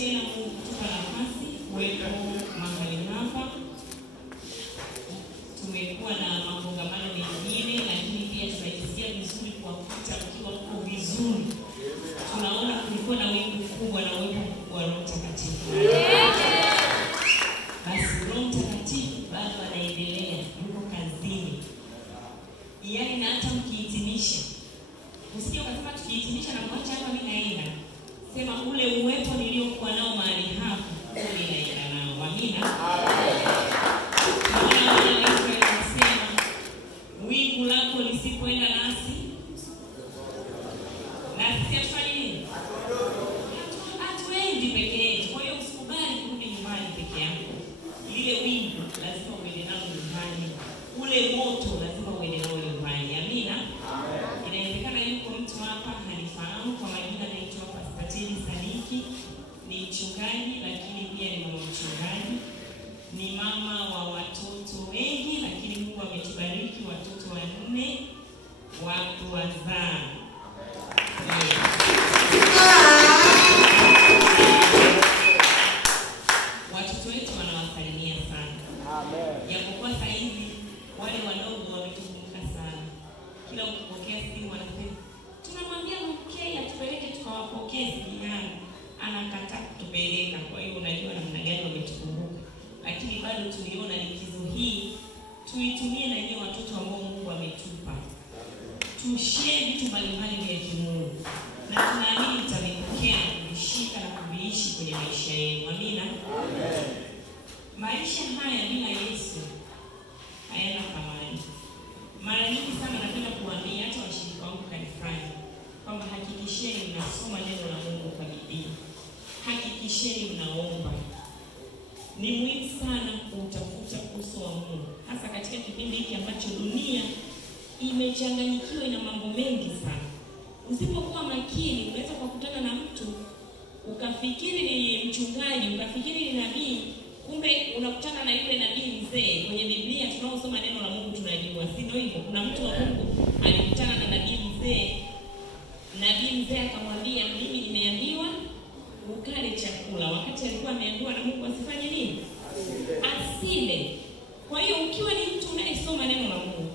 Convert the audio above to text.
tena Mungu kutupa nafasi kuwepo mahali hapa. Tumekuwa na makongamano mengine, lakini pia tunajisikia vizuri kuwakuta mkiwa mko vizuri. Tunaona kulikuwa na wingu kubwa na uwepo mkubwa wa Roho Mtakatifu. Basi Roho Mtakatifu bado anaendelea, yuko kazini. Yaani na hata mkihitimisha, usije ukasema tukihitimisha na kuacha hapa mimi naenda. Sema ule uwepo niliokuwa nao mahali hapa, mimi naenda nao. Amina. Wingu lako lisipoenda nasi, nasi hatufanyi nini? Hatuendi peke yetu. Kwa hiyo usikubali kurudi nyumbani peke yako. Lile wingu lazima uende nalo nyumbani. Ule moto lazima uende nao nyumbani. Amina. Inawezekana yuko mtu hapa hanifahamu. Kwa majina naitwa Pastor Sadiki. Ni mchungaji lakini pia ni mama mchungaji. Ni mama wa watoto wengi, lakini Mungu ametubariki watoto 4 watu wazaa. Watoto wetu wanawasalimia sana. Amen. Yapokuwa sasa hivi wale wadogo wametukumbuka sana. Kila ukipokea simu wanasema, tunamwambia mkei atupeleke tukawapokee sijana. Anakataa kutupeleka. Kwa hiyo unajua namna gani wametukumbuka. Lakini bado tuliona likizo hii tuitumie na yeye watoto ambao Mungu ametupa. Tushare vitu mbalimbali vya kimungu. Na tunaamini mtavipokea na kuvishika na kuviishi kwenye maisha yenu. Amina. Amen. Maisha haya bila Yesu hayana thamani. Mara nyingi sana napenda kuambia hata washirika wangu kanisani kwamba hakikisheni mnasoma neno la Mungu kwa bidii. Hakikisheni mnaomba. Ni muhimu sana kutafuta uso wa Mungu, hasa katika kipindi hiki ambacho dunia imechanganyikiwa na mambo mengi sana. Usipokuwa makini unaweza kukutana na mtu ukafikiri ni mchungaji, ukafikiri ni nabii, kumbe unakutana na yule nabii mzee. Kwenye Biblia tunaosoma neno la Mungu tunajua, si ndio hivyo? Kuna mtu wa Mungu alikutana na nabii mzee. Nabii mzee akamwambia, mimi nimeambiwa ukale chakula, wakati alikuwa ameambiwa na Mungu asifanye nini? Asile. Kwa hiyo ukiwa ni mtu unayesoma neno la Mungu,